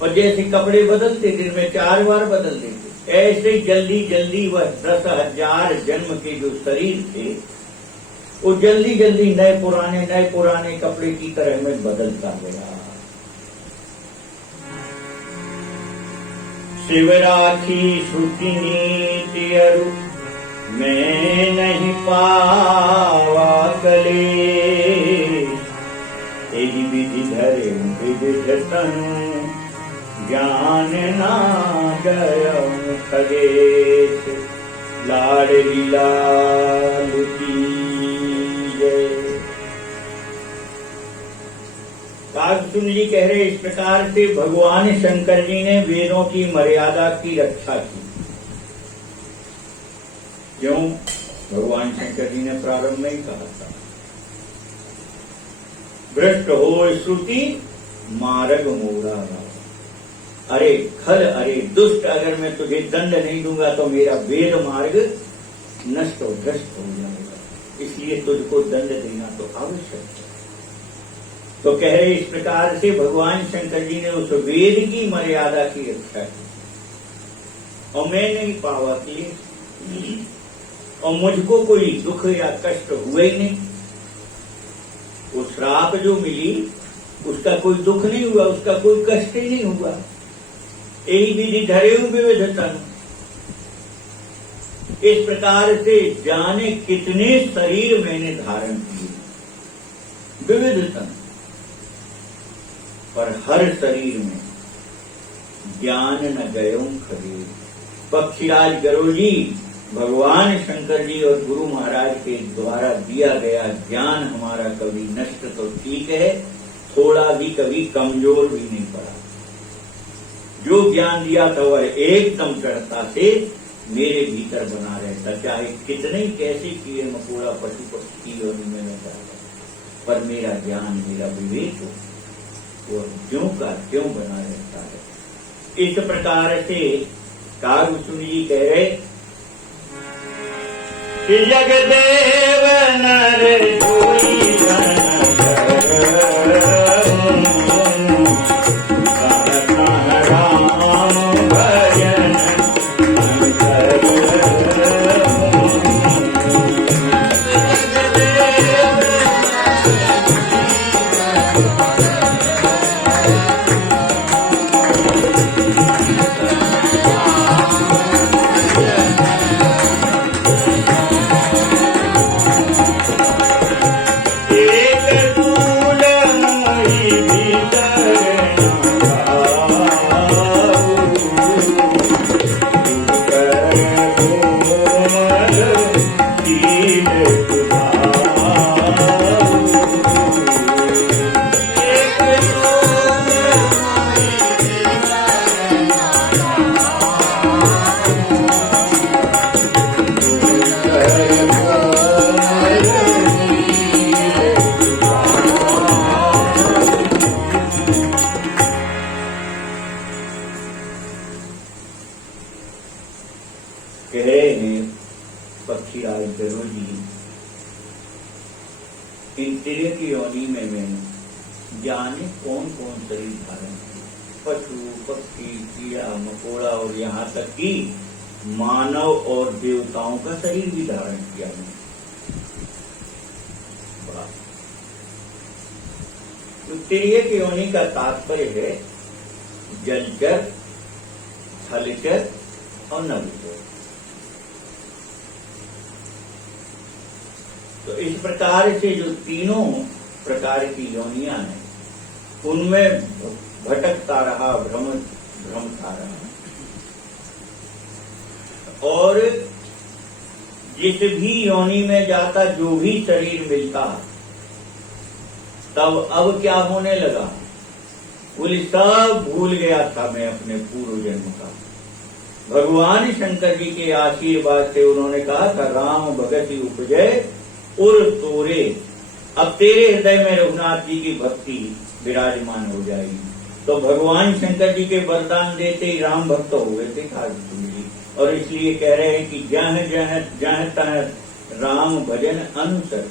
और जैसे कपड़े बदलते, दिन में 4 बार बदल देते, ऐसे जल्दी जल्दी वह 10,000 जन्म के जो शरीर थे, वो जल्दी जल्दी नए पुराने कपड़े की तरह में बदलता गया। शिवराखी श्रुति नीति अरु मैं नहीं पावा कले। तेरी विधि धरे विविध तनु ज्ञान ना गया खगेश। लाडली लाल की जय। कागसुन जी कह रहे इस प्रकार से भगवान शंकर जी ने वेदों की मर्यादा की रक्षा की। क्यों? भगवान शंकर जी ने प्रारंभ में ही कहा था, भ्रष्ट हो श्रुति मार्ग मोड़ा। अरे खल, अरे दुष्ट, अगर मैं तुझे दंड नहीं दूंगा तो मेरा वेद मार्ग नष्ट हो भ्रष्ट हो जाएगा, इसलिए तुझको दंड देना तो आवश्यक है। तो कह रहे इस प्रकार से भगवान शंकर जी ने उस वेद की मर्यादा की रक्षा की, और मैं नहीं पावा कि, और मुझको कोई दुख या कष्ट हुए ही नहीं। वो श्राप जो मिली उसका कोई दुख नहीं हुआ, उसका कोई कष्ट ही नहीं हुआ। यही विधि धरे विविध तन। इस प्रकार से जाने कितने शरीर मैंने धारण किए, विविध तन, पर हर शरीर में ज्ञान न गयो खगे। पक्षीराज गरुड़ जी भगवान शंकर जी और गुरु महाराज के द्वारा दिया गया ज्ञान हमारा कभी नष्ट तो ठीक है, थोड़ा भी कभी कमजोर भी नहीं पड़ा। जो ज्ञान दिया था वह एकदम चढ़ता से मेरे भीतर बना रहता, चाहे कितने ही कैसे कीड़े मकोड़ा पशु पक्षी की योनि में मैं जाता, पर मेरा ज्ञान मेरा विवेक वो ज्यों का क्यों बना रहता है। इस प्रकार से कागभूषण जी कह रहे कि जगदेव नर कोई पक्षीराज गरुड़ जी इंद्रिय की योनि में मैंने जाने कौन कौन शरीर धारण किए, पशु पक्षी कीड़ा मकोड़ा और यहाँ तक कि मानव और देवताओं का शरीर भी धारण किया मैंने। उत्तरीय की योनि का तात्पर्य है जलचर, थलचर और नभचर। तो इस प्रकार से जो तीनों प्रकार की योनियां हैं उनमें भटकता रहा, भ्रमता रहा। और जिस भी योनि में जाता, जो भी शरीर मिलता, तब अब क्या होने लगा, बोले सब भूल गया था मैं अपने पूर्व जन्म का। भगवान शंकर जी के आशीर्वाद से उन्होंने कहा था राम भगति उपजय उर तोरे, अब तेरे हृदय में रघुनाथ जी की भक्ति विराजमान हो जाएगी। तो भगवान शंकर जी के वरदान देते ही राम भक्त हो गए थे कागभूषण जी, और इसलिए कह रहे हैं कि जह जह जह तह राम भजन अनुसर।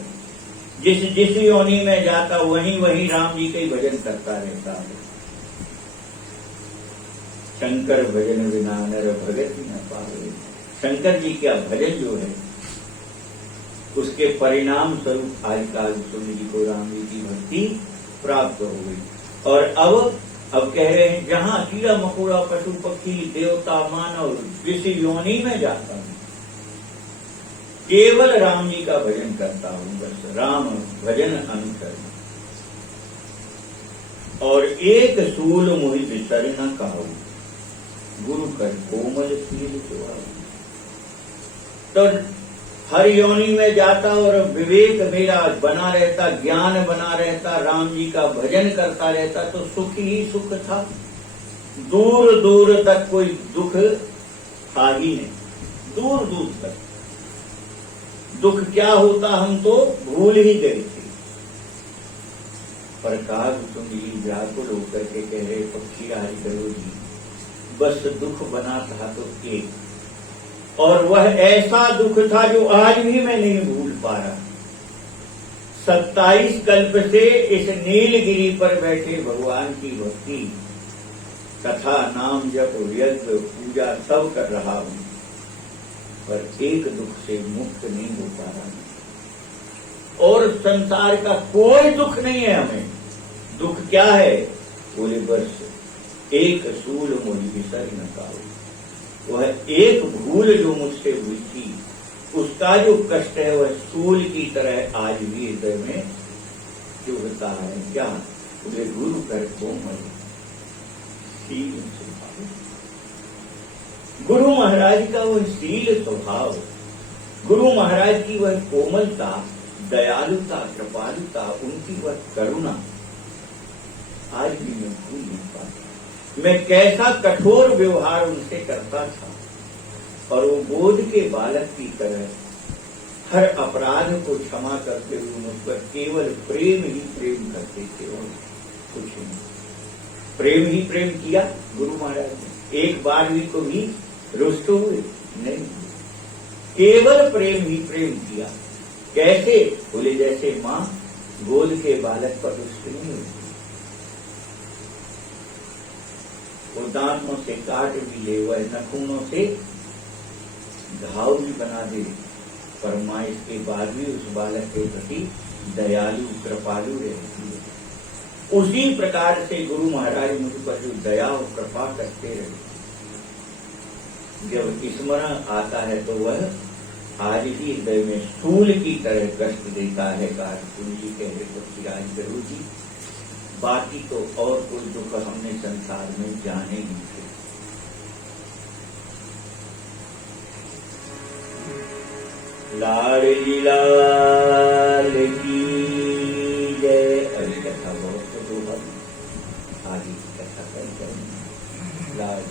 जिस जिस योनि में जाता वहीं वहीं राम जी का ही भजन करता रहता है। शंकर भजन बिना नर भगत न पावे। शंकर जी का भजन जो है उसके परिणाम स्वरूप आज कागभूषण जी को राम जी की भक्ति प्राप्त हो गई। और अब कह रहे हैं जहां कीड़ा मकोड़ा पशु पक्षी देवता मानव जिस योनि में जाता हूं केवल राम जी का भजन करता हूं, बस राम भजन अनुसरण। और एक सूल मोहि बिसर न काहू, गुरु कर कोमल शील सुहाऊ। तो हर योनि में जाता और विवेक मेरा बना रहता, ज्ञान बना रहता, राम जी का भजन करता रहता, तो सुख ही सुख था। दूर दूर तक कोई दुख था ही नहीं, दूर दूर तक दुख क्या होता हम तो भूल ही गए थे। पर कागभूषण जी व्याकुल होकर के कह रहे पक्षीराज गरुड़ जी, बस दुख बना था तो एक, और वह ऐसा दुख था जो आज भी मैं नहीं भूल पा रहा। 27 कल्प से इस नीलगिरी पर बैठे भगवान की भक्ति कथा नाम जप यज्ञ पूजा सब कर रहा हूं, पर एक दुख से मुक्त नहीं हो पा रहा। और संसार का कोई दुख नहीं है हमें। दुख क्या है, बोले बस एक सूल मोहि बिसर न काहू। वह एक भूल जो मुझसे हुई थी उसका जो कष्ट है वह सूल की तरह आज भी हृदय में चुभता है। क्या बोले गुरु कर कोमल शील सुहाऊ। गुरु महाराज का वह शील स्वभाव, गुरु महाराज की वह कोमलता, दयालुता, कृपालुता, उनकी वह करुणा आज भी मैं भूल नहीं पाता। मैं कैसा कठोर व्यवहार उनसे करता था और वो बोध के बालक की तरह हर अपराध को क्षमा करते हुए मुझ पर केवल प्रेम ही प्रेम करते थे और कुछ नहीं। प्रेम ही प्रेम किया गुरु महाराज ने, एक बार भी कभी रुष्ट हुए नहीं, केवल प्रेम ही प्रेम किया। कैसे? बोले जैसे मां गोद के बालक पर रुष्ट नहीं हुई, वो दांतों से काट भी ले, वह नखूनों से घाव भी बना दे, पर मां इसके बाद भी उस बालक के प्रति दयालु कृपालु रहती है। उसी प्रकार से गुरु महाराज मुझ पर जो दया और कृपा करते रहे, जब स्मरण आता है तो वह आज भी हृदय में स्थूल की तरह कष्ट देता है। तुलसी कह रहे पृथ्वीराज गुरु जी, बाकी तो और कोई दुख हमने संसार में जाने नहीं थे। लाडली लाल की जय। अभी कथा बहुत तो आगे की कथा कर लाल